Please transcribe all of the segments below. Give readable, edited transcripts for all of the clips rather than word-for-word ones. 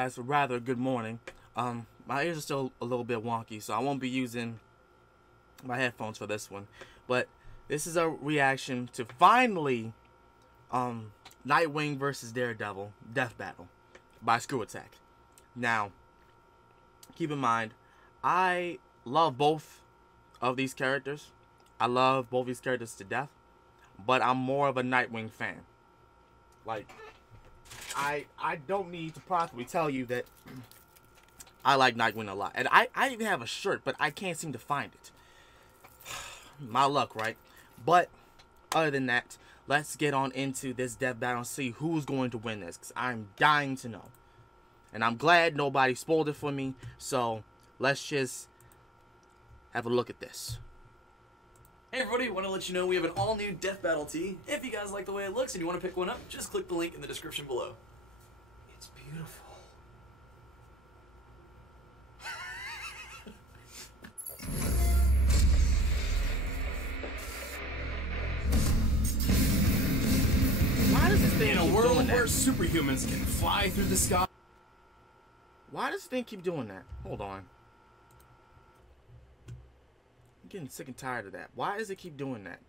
guys, or rather, good morning. My ears are still a little bit wonky, so I won't be using my headphones for this one. But this is a reaction to finally Nightwing versus Daredevil Death Battle by Sakurai. Now, keep in mind, I love both of these characters. I love both these characters to death, but I'm more of a Nightwing fan. Like, I don't need to probably tell you that I like Nightwing a lot. And I even have a shirt, but I can't seem to find it. My luck, right? But other than that, let's get on into this death battle and see who's going to win this, because I'm dying to know. And I'm glad nobody spoiled it for me, so let's just have a look at this. Hey everybody, want to let you know we have an all-new Death Battle tee. If you guys like the way it looks and you want to pick one up, just click the link in the description below. It's beautiful. Why does this thing In a keep world doing where that? superhumans can fly through the sky. Why does this thing keep doing that? Hold on. I'm getting sick and tired of that. Why does it keep doing that?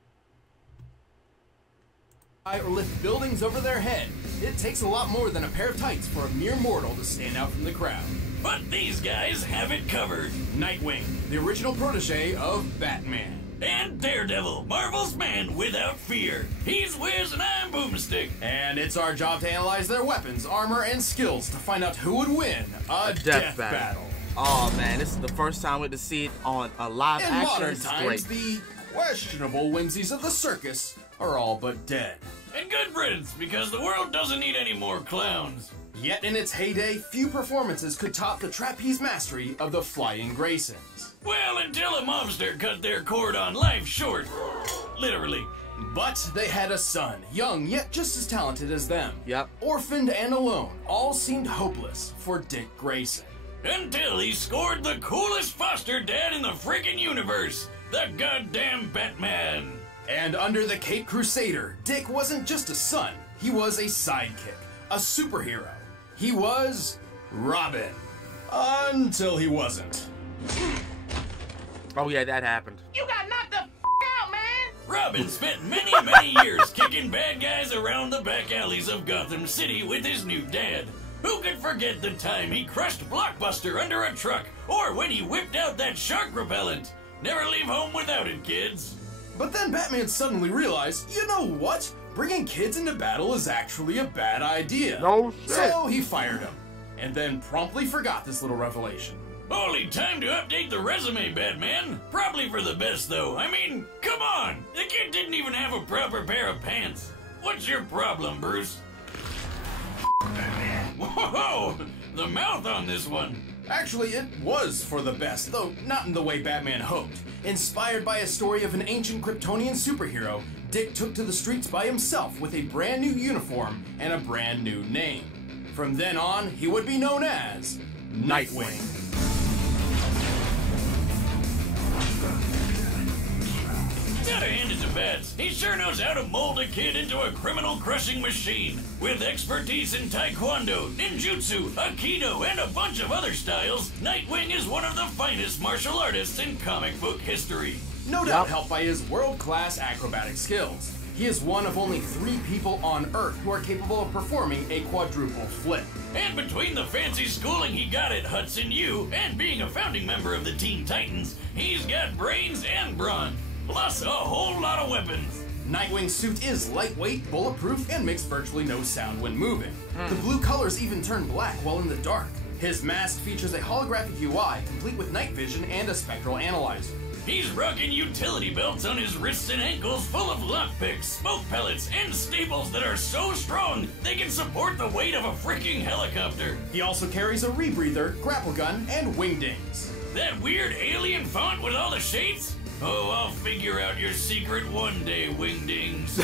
Or lift buildings over their head. It takes a lot more than a pair of tights for a mere mortal to stand out from the crowd. But these guys have it covered. Nightwing, the original protege of Batman. And Daredevil, Marvel's man without fear. He's Wiz and I'm Boomstick. And it's our job to analyze their weapons, armor, and skills to find out who would win a death battle. Oh man, this is the first time we get to see it on a live In action. modern This is times, great. the questionable whimsies of the circus are all but dead. And good riddance, because the world doesn't need any more clowns. Yet in its heyday, few performances could top the trapeze mastery of the Flying Graysons. Well, until a mobster cut their cord on life short. Literally. But they had a son, young yet just as talented as them. Yep. Orphaned and alone, all seemed hopeless for Dick Grayson. Until he scored the coolest foster dad in the freaking universe. The goddamn Batman. And under the Cape Crusader, Dick wasn't just a son, he was a sidekick, a superhero. He was Robin. Until he wasn't. Oh yeah, that happened. You got knocked the out, man! Robin spent many years kicking bad guys around the back alleys of Gotham City with his new dad. Who could forget the time he crushed Blockbuster under a truck, or when he whipped out that shark repellent? Never leave home without it, kids. But then Batman suddenly realized, you know what? Bringing kids into battle is actually a bad idea. No shit. So he fired him, and then promptly forgot this little revelation. Only time to update the resume, Batman. Probably for the best, though. I mean, come on! The kid didn't even have a proper pair of pants. What's your problem, Bruce? Whoa! The mouth on this one. Actually, it was for the best, though not in the way Batman hoped. Inspired by a story of an ancient Kryptonian superhero, Dick took to the streets by himself with a brand new uniform and a brand new name. From then on, he would be known as Nightwing. Gotta hand it to Bats. He sure knows how to mold a kid into a criminal-crushing machine. With expertise in taekwondo, ninjutsu, aikido, and a bunch of other styles, Nightwing is one of the finest martial artists in comic book history. No doubt helped by his world-class acrobatic skills. He is one of only 3 people on Earth who are capable of performing a quadruple flip. And between the fancy schooling he got at Hudson U and being a founding member of the Teen Titans, he's got brains and brawn. Plus a whole lot of weapons. Nightwing's suit is lightweight, bulletproof, and makes virtually no sound when moving. The blue colors even turn black while in the dark. His mask features a holographic UI complete with night vision and a spectral analyzer. He's rocking utility belts on his wrists and ankles full of lockpicks, smoke pellets, and staples that are so strong they can support the weight of a freaking helicopter. He also carries a rebreather, grapple gun, and wingdings. That weird alien font with all the shapes? Oh, I'll figure out your secret one day, Wingdings.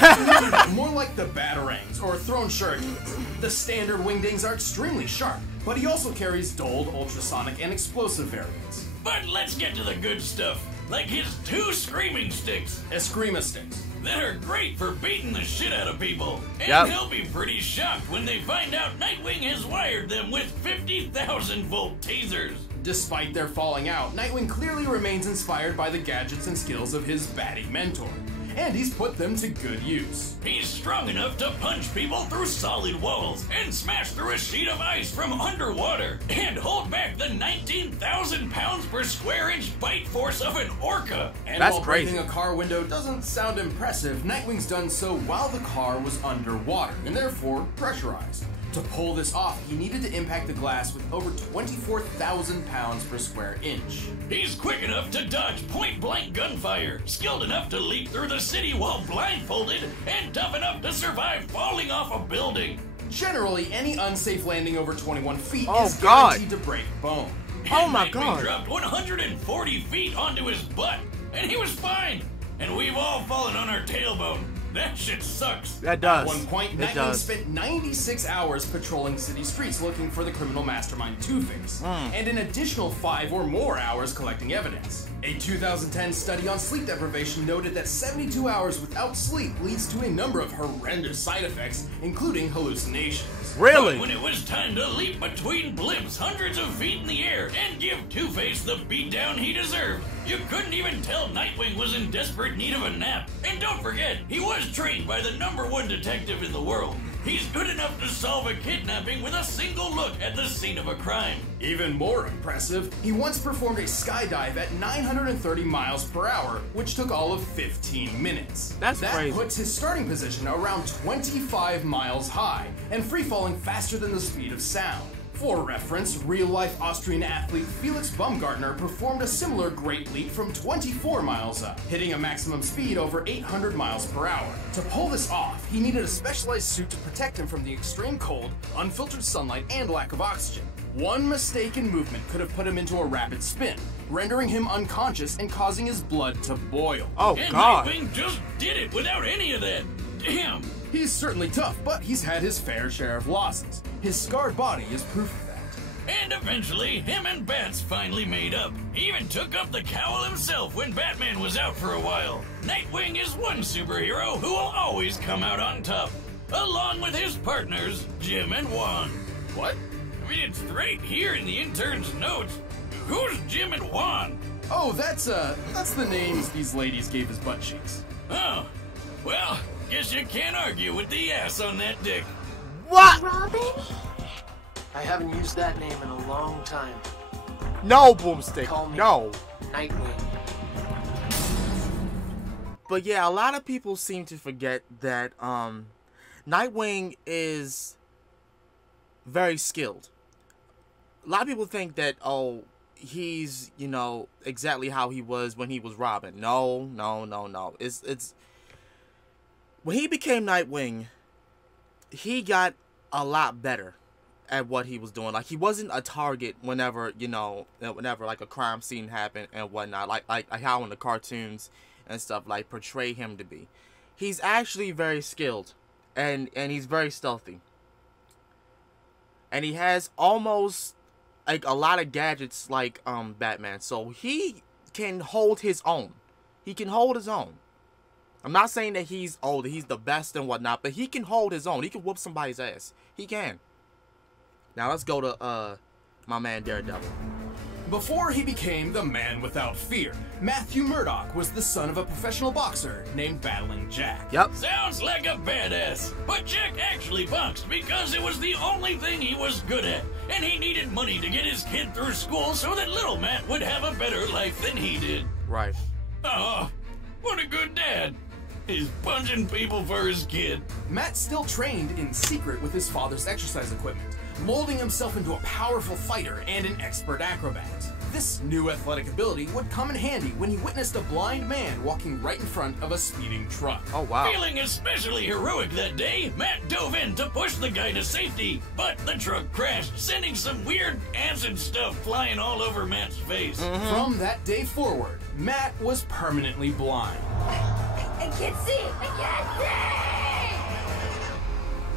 More like the Batarangs or Throne Shurikens. The standard Wingdings are extremely sharp, but he also carries dulled, ultrasonic, and explosive variants. But let's get to the good stuff, like his 2 screaming sticks. Eskrima sticks. that are great for beating the shit out of people. And Yep. they'll be pretty shocked when they find out Nightwing has wired them with 50,000-volt tasers. Despite their falling out, Nightwing clearly remains inspired by the gadgets and skills of his baddie mentor, and he's put them to good use. He's strong enough to punch people through solid walls and smash through a sheet of ice from underwater and hold back the 19,000 pounds per square inch bite force of an orca. And That's while crazy. breaking a car window doesn't sound impressive, Nightwing's done so while the car was underwater and therefore pressurized. To pull this off, he needed to impact the glass with over 24,000 pounds per square inch. He's quick enough to dodge point-blank gunfire, skilled enough to leap through the city while blindfolded, and tough enough to survive falling off a building. Generally, any unsafe landing over 21 feet Oh, is God. guaranteed to break bone. Oh And my Nightwing God. dropped 140 feet onto his butt, and he was fine. And we've all fallen on our tailbone. That shit sucks. That does. At one point, it Nightwing does. spent 96 hours patrolling city streets looking for the criminal mastermind Two-Face, and an additional 5 or more hours collecting evidence. A 2010 study on sleep deprivation noted that 72 hours without sleep leads to a number of horrendous side effects, including hallucinations. Really? But when it was time to leap between blimps hundreds of feet in the air and give Two-Face the beatdown he deserved, you couldn't even tell Nightwing was in desperate need of a nap. And don't forget, he was trained by the #1 detective in the world. He's good enough to solve a kidnapping with a single look at the scene of a crime. Even more impressive, he once performed a skydive at 930 miles per hour, which took all of 15 minutes. That's that crazy. puts his starting position around 25 miles high, and free-falling faster than the speed of sound. For reference, real-life Austrian athlete Felix Baumgartner performed a similar great leap from 24 miles up, hitting a maximum speed over 800 miles per hour. To pull this off, he needed a specialized suit to protect him from the extreme cold, unfiltered sunlight, and lack of oxygen. One mistaken movement could have put him into a rapid spin, rendering him unconscious and causing his blood to boil. Oh, And God. Nightwing just did it without any of that. Damn. He's certainly tough, but he's had his fair share of losses. His scarred body is proof of that. And eventually, him and Bats finally made up. He even took up the cowl himself when Batman was out for a while. Nightwing is one superhero who will always come out on top, along with his partners, Jim and Juan. What? I mean, it's right here in the intern's notes. Who's Jim and Juan? Oh, that's the names these ladies gave his butt cheeks. Oh, well, guess you can't argue with the ass on that dick. What? Robin? I haven't used that name in a long time. No, Boomstick. Call me No. Nightwing. But yeah, a lot of people seem to forget that Nightwing is very skilled. A lot of people think that, oh, he's, you know, exactly how he was when he was Robin. No. It's when he became Nightwing, he got a lot better at what he was doing. Like, he wasn't a target whenever, you know, whenever like a crime scene happened and whatnot, like how in the cartoons and stuff like portray him to be. He's actually very skilled, and he's very stealthy, and he has almost like a lot of gadgets like Batman, so he can hold his own. He can hold his own. I'm not saying that he's the best and whatnot, but he can hold his own. He can whoop somebody's ass. He can. Now let's go to my man Daredevil. Before he became the Man Without Fear, Matthew Murdock was the son of a professional boxer named Battling Jack. Yep. Sounds like a badass. But Jack actually boxed because it was the only thing he was good at. And he needed money to get his kid through school so that little Matt would have a better life than he did. Right. Oh, what a good dad. He's punching people for his kid. Matt still trained in secret with his father's exercise equipment, molding himself into a powerful fighter and an expert acrobat. This new athletic ability would come in handy when he witnessed a blind man walking right in front of a speeding truck. Oh, wow. Feeling especially heroic that day, Matt dove in to push the guy to safety, but the truck crashed, sending some weird acid stuff flying all over Matt's face. From that day forward, Matt was permanently blind. I can't see! I can't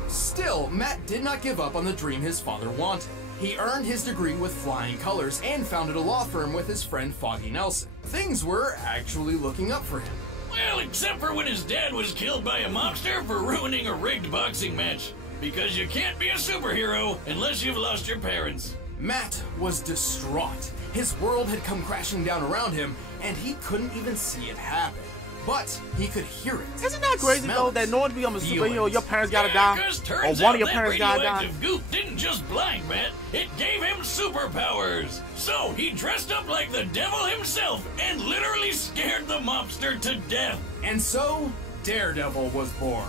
see! Still, Matt did not give up on the dream his father wanted. He earned his degree with flying colors and founded a law firm with his friend Foggy Nelson. Things were actually looking up for him. Well, except for when his dad was killed by a mobster for ruining a rigged boxing match. Because you can't be a superhero unless you've lost your parents. Matt was distraught. His world had come crashing down around him, and he couldn't even see it happen. But he could hear it. Isn't that crazy smell though? it, That in order to become a feel superhero, it. your parents gotta Yeah, die, 'cause or turns one of out your that parents gotta die. radioactive goop didn't just blind Matt, it gave him superpowers. So he dressed up like the devil himself and literally scared the mobster to death. And so, Daredevil was born.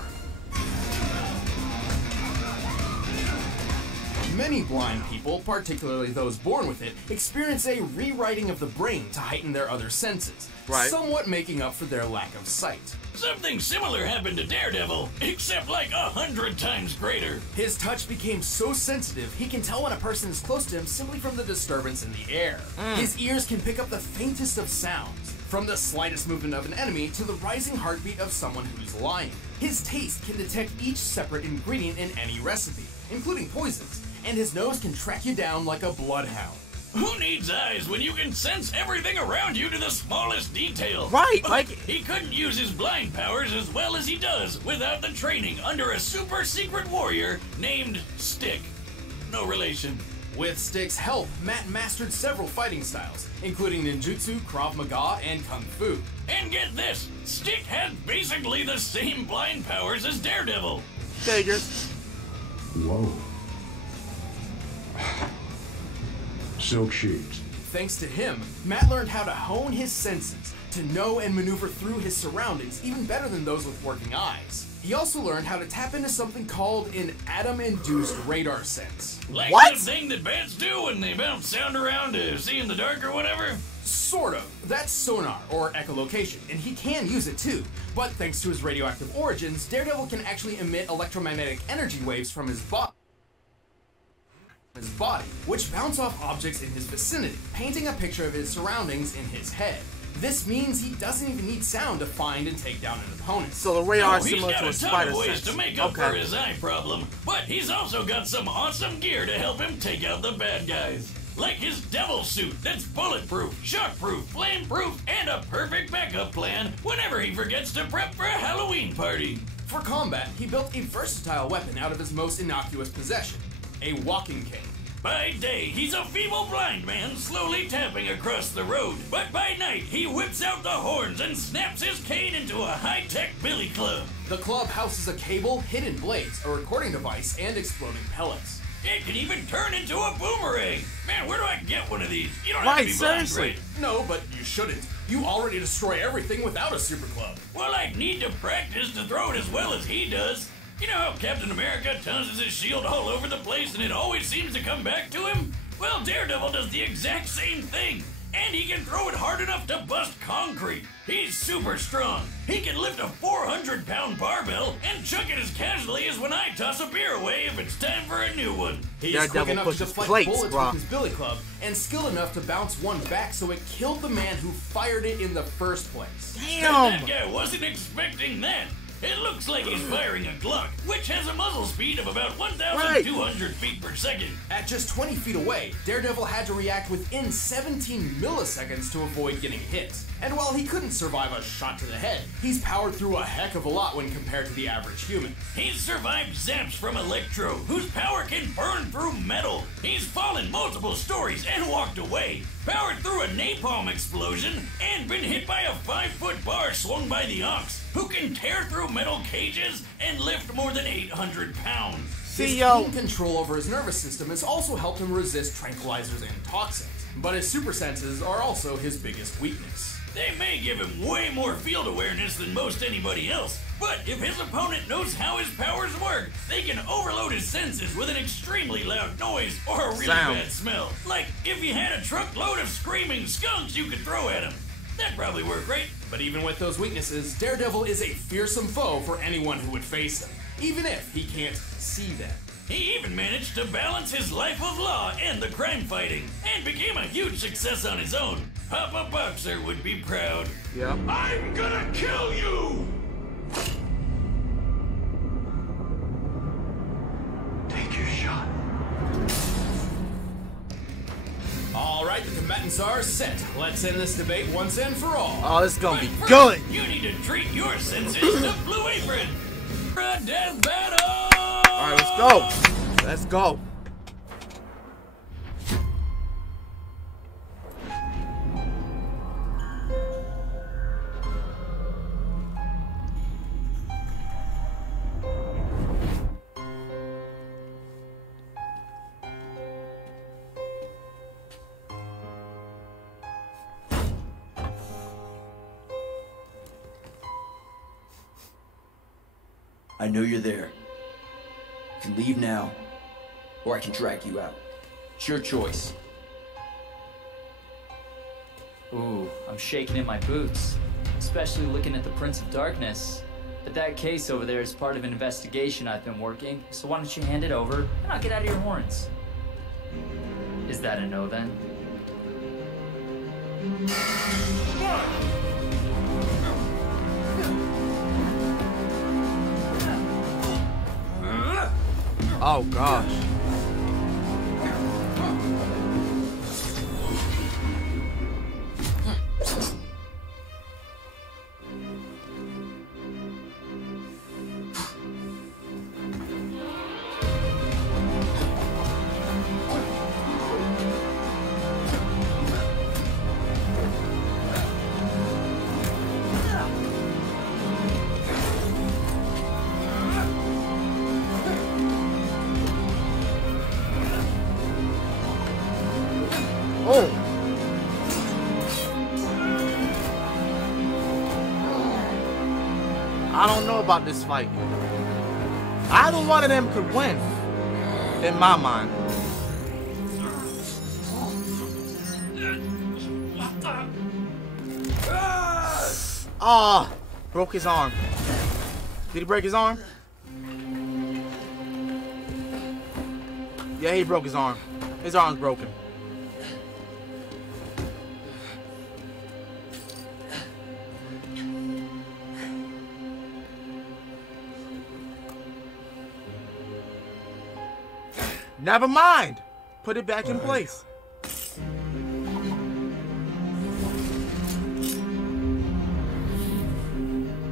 Many blind people, particularly those born with it, experience a rewriting of the brain to heighten their other senses, Right. somewhat making up for their lack of sight. Something similar happened to Daredevil, except like 100 times greater. His touch became so sensitive, he can tell when a person is close to him simply from the disturbance in the air. His ears can pick up the faintest of sounds, from the slightest movement of an enemy to the rising heartbeat of someone who's lying. His taste can detect each separate ingredient in any recipe, including poisons, and his nose can track you down like a bloodhound. Who needs eyes when you can sense everything around you to the smallest detail? Right, But like- he couldn't use his blind powers as well as he does without the training under a super secret warrior named Stick. No relation. With Stick's help, Matt mastered several fighting styles, including ninjutsu, Krav Maga, and Kung Fu. And get this, Stick had basically the same blind powers as Daredevil. Figures. Whoa. Silk sheets. Thanks to him, Matt learned how to hone his senses, to know and maneuver through his surroundings even better than those with working eyes. He also learned how to tap into something called an atom-induced radar sense. Like What? the thing that bats do when they bounce sound around to see in the dark or whatever. Sort of. That's sonar, or echolocation, and he can use it too. But thanks to his radioactive origins, Daredevil can actually emit electromagnetic energy waves from his body, which bounce off objects in his vicinity, painting a picture of his surroundings in his head. This means he doesn't even need sound to find and take down an opponent. So the radar is He's similar got to a a ton spider of ways sense. to make up for Okay. his eye problem, but he's also got some awesome gear to help him take out the bad guys. Like his devil suit that's bulletproof, shockproof, flameproof, and a perfect backup plan whenever he forgets to prep for a Halloween party. For combat, he built a versatile weapon out of his most innocuous possession, a walking cane. By day, he's a feeble blind man slowly tapping across the road. But by night, he whips out the horns and snaps his cane into a high-tech billy club. The club houses a cable, hidden blades, a recording device, and exploding pellets. It can even turn into a boomerang. Man, where do I get one of these? You don't Right, have to be blind, seriously. right? No, but you shouldn't. You already destroy everything without a super club. Well, I'd need to practice to throw it as well as he does. You know how Captain America tosses his shield all over the place and it always seems to come back to him? Well, Daredevil does the exact same thing. And he can throw it hard enough to bust concrete. He's super strong. He can lift a 400-pound barbell and chuck it as casually as when I toss a beer away if it's time for a new one. He's Daredevil quick enough to pushes deflect plates, bullets bro. with his billy club, and skilled enough to bounce one back so it killed the man who fired it in the first place. That Damn. guy wasn't expecting that. It looks like he's firing a Glock, which has a muzzle speed of about 1,200 feet per second. At just 20 feet away, Daredevil had to react within 17 milliseconds to avoid getting hit. And while he couldn't survive a shot to the head, he's powered through a heck of a lot when compared to the average human. He's survived zaps from Electro, whose power can burn through metal. He's fallen multiple stories and walked away, powered through a napalm explosion, and been hit by a 5-foot bar swung by the Ox, who can tear through metal cages and lift more than 800 pounds. His See, yo. keen control over his nervous system has also helped him resist tranquilizers and toxins. But his super senses are also his biggest weakness. They may give him way more field awareness than most anybody else, but if his opponent knows how his powers work, they can overload his senses with an extremely loud noise or a really Sound. bad smell. Like if you had a truckload of screaming skunks you could throw at him. That'd probably work great. But even with those weaknesses, Daredevil is a fearsome foe for anyone who would face him, even if he can't see them. He even managed to balance his life of law and the crime fighting, and became a huge success on his own. Papa Boxer would be proud. Yeah. I'm gonna kill you! Take your shot. Alright, the combatants are set. Let's end this debate once and for all. Oh, this is gonna be But good. first, you need to treat your senses to Blue Apron. For a death battle. All right, let's go. Let's go. I know you're there. You can leave now, or I can drag you out. It's your choice. Ooh, I'm shaking in my boots, especially looking at the Prince of Darkness. But that case over there is part of an investigation I've been working, so why don't you hand it over, and I'll get out of your horns. Is that a no then? Oh gosh. Oh! I don't know about this fight. Either one of them could win, in my mind. Ah! Broke his arm. Did he break his arm? Yeah, he broke his arm. His arm's broken. Never mind. Put it back in place.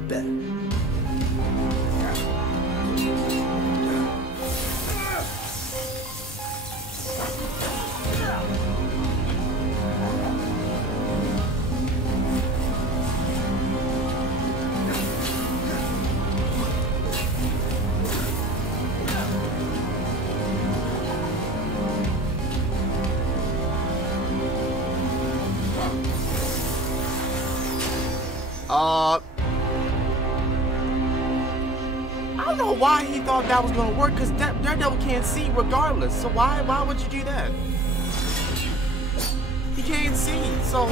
Better. I don't know why he thought that was gonna work, because Daredevil can't see regardless. So why would you do that? He can't see, so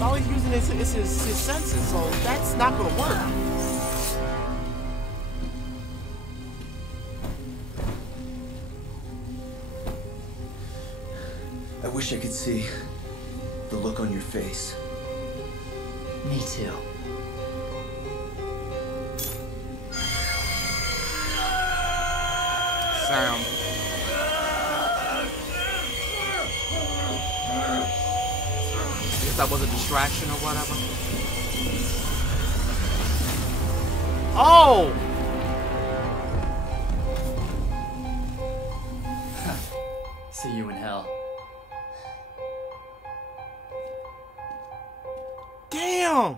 all he's using is his senses, so that's not gonna work. I wish I could see the look on your face. Me too. Sound. Guess that was a distraction or whatever. Oh! See you in hell. Damn!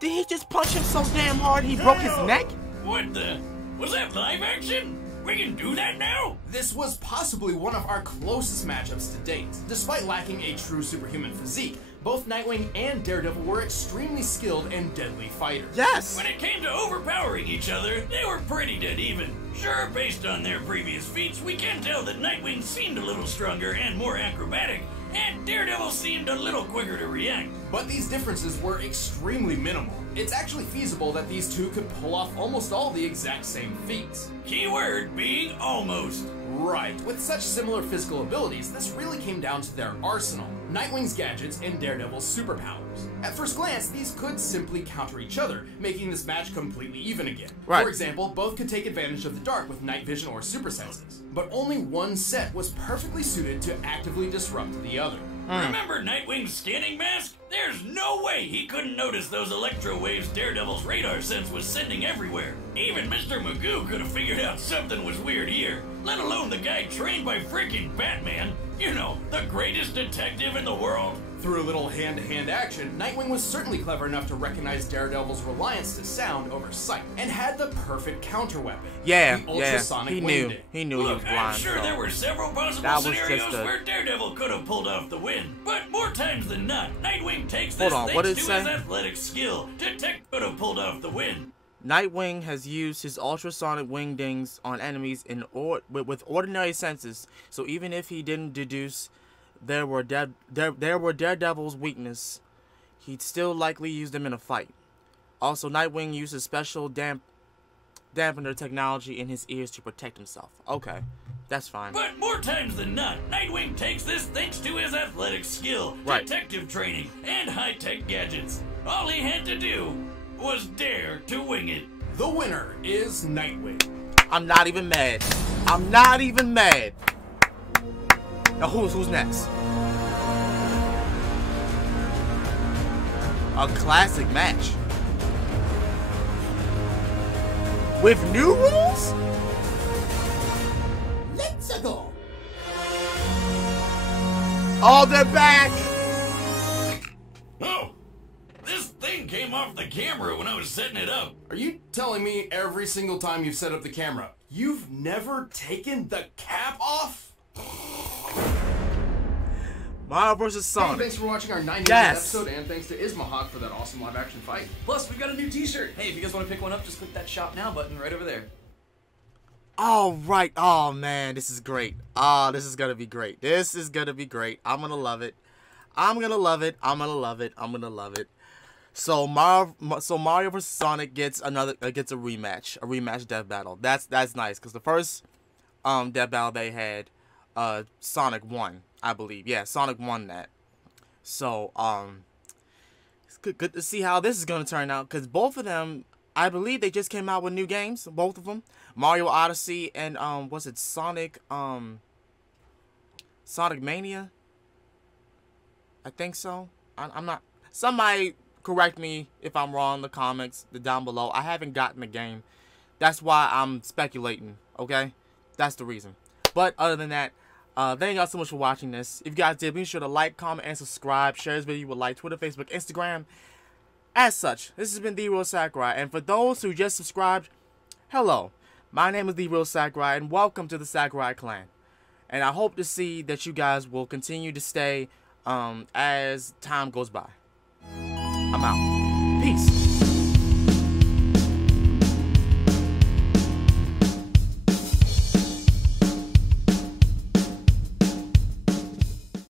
Did he just punch him so damn hard he broke his neck? What the? Was that live action? We can do that now? This was possibly one of our closest matchups to date. Despite lacking a true superhuman physique, both Nightwing and Daredevil were extremely skilled and deadly fighters. Yes! When it came to overpowering each other, they were pretty dead even. Sure, based on their previous feats, we can tell that Nightwing seemed a little stronger and more acrobatic, and Daredevil seemed a little quicker to react. But these differences were extremely minimal. It's actually feasible that these two could pull off almost all the exact same feats. Keyword being almost. Right, with such similar physical abilities, this really came down to their arsenal. Nightwing's gadgets and Daredevil's superpowers. At first glance, these could simply counter each other, making this match completely even again. Right. For example, both could take advantage of the dark with night vision or super senses, but only one set was perfectly suited to actively disrupt the other. Remember Nightwing's scanning mask? There's no way he couldn't notice those electro waves Daredevil's radar sense was sending everywhere. Even Mr. Magoo could have figured out something was weird here, let alone the guy trained by freaking Batman. You know, the greatest detective in the world. Through a little hand-to-hand action, Nightwing was certainly clever enough to recognize Daredevil's reliance to sound over sight, and had the perfect counterweapon. Yeah, the yeah, ultrasonic he wind knew. ding. He knew he was Look, I'm blind. sure so. there were several possible That was scenarios just a- where Daredevil could have pulled off the win, but more times than not, Nightwing takes Hold this on, thanks what to did it his say? athletic skill. Detective could have pulled off the win. Nightwing has used his ultrasonic wingdings on enemies with ordinary senses, so even if he didn't deduce there were Daredevil's weakness, he'd still likely use them in a fight. Also, Nightwing uses special dampener technology in his ears to protect himself. Okay, that's fine. But more times than not, Nightwing takes this thanks to his athletic skill, Right. detective training, and high-tech gadgets. All he had to do was dare to wing it. The winner is Nightwing. I'm not even mad. I'm not even mad. Now who's next? A classic match. With new rules? Let's go. Oh, they're back! Oh, this thing came off the camera when I was setting it up. Are you telling me every single time you've set up the camera, you've never taken the cap off? Mario vs. Hey, Sonic. thanks for watching our 90th Yes. episode, and thanks to Ismahawk for that awesome live-action fight. Plus, we've got a new t-shirt. Hey, if you guys want to pick one up, just click that shop now button right over there. All right. Oh man, this is great. Oh, this is gonna be great. This is gonna be great. I'm gonna love it. I'm gonna love it. I'm gonna love it. I'm gonna love it. So Mario vs. Sonic gets a rematch death battle. That's nice because the first death battle they had, Sonic won, I believe. Yeah, Sonic won that. So it's good to see how this is gonna turn out because both of them, I believe they just came out with new games, both of them. Mario Odyssey and was it Sonic Mania? I think so. I'm not. Somebody correct me if I'm wrong in the comments down below. I haven't gotten the game. That's why I'm speculating, okay? That's the reason. But other than that, thank y'all so much for watching this. If you guys did, be sure to like, comment, and subscribe. Share this video with like Twitter, Facebook, Instagram. As such, this has been The Real Sakurai, and for those who just subscribed, hello. My name is The Real Sakurai, and welcome to the Sakurai clan. And I hope to see that you guys will continue to stay as time goes by. I'm out. Peace.